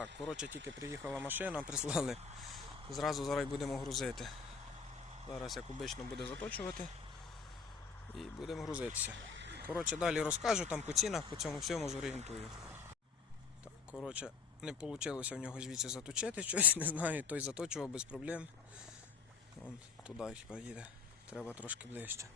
Так, коротше, тільки приїхала машина, прислали. Зразу зараз будемо грузити. Зараз, як обично, буде заточувати і будемо грузитися. Коротше, далі розкажу там по цінах, по цьому всьому зорієнтую. Так, коротше, не вийшло в нього звідси заточити щось, не знаю, той заточував без проблем. Вон туди хіба їде. Треба трошки ближче.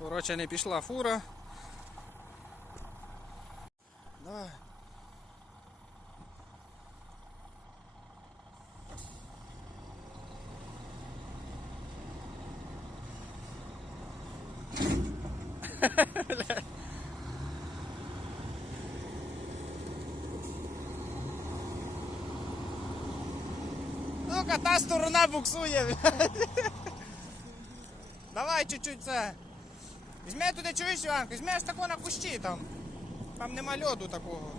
Коротше, не пішла фура. Давай. Ну-ка, та сторона буксує. Давай чуть-чуть це. Візьми туди чуєш, Іванко, візьми аж тако на кущі там. Там нема льоду такого.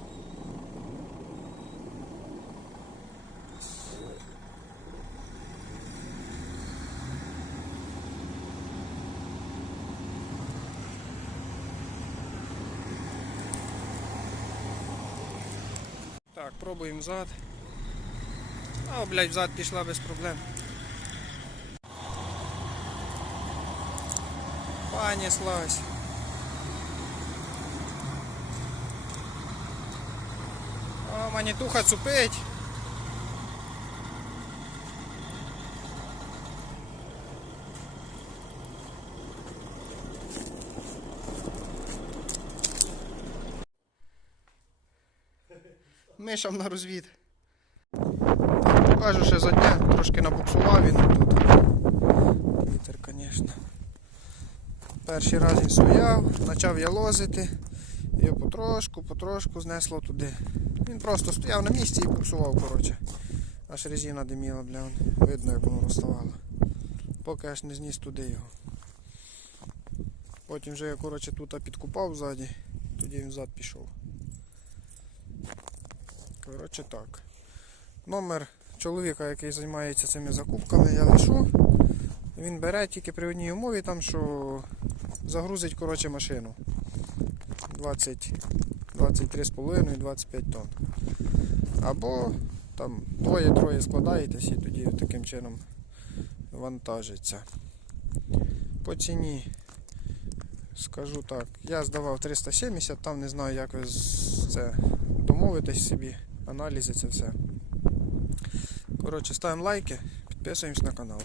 Так, пробуємо взад. А, блядь, взад пішла без проблем. Понеслась. О, манітуха цупить. Мишам на розвід. Покажу ще за дня, трошки набуксував він тут. Вітер, звісно. Перший раз він стояв, почав я лозити. Його потрошку, потрошку знесло туди. Він просто стояв на місці і буксував, коротше. Аж резина диміла, бля, видно, як воно розставало. Поки аж не зніс туди його. Потім вже я коротше, тут підкупав ззаді, тоді він взад пішов. Коротше так. Номер чоловіка, який займається цими закупками, я лишу. Він бере тільки при одній умові, там, що загрузить коротше, машину. 20, 23,5 25 тонн. Або там двоє-троє складаєтесь і тоді таким чином вантажиться. По ціні скажу так, я здавав 370, там не знаю, як ви це домовитесь собі, аналізи це все. Коротше, ставимо лайки, підписуємось на канал.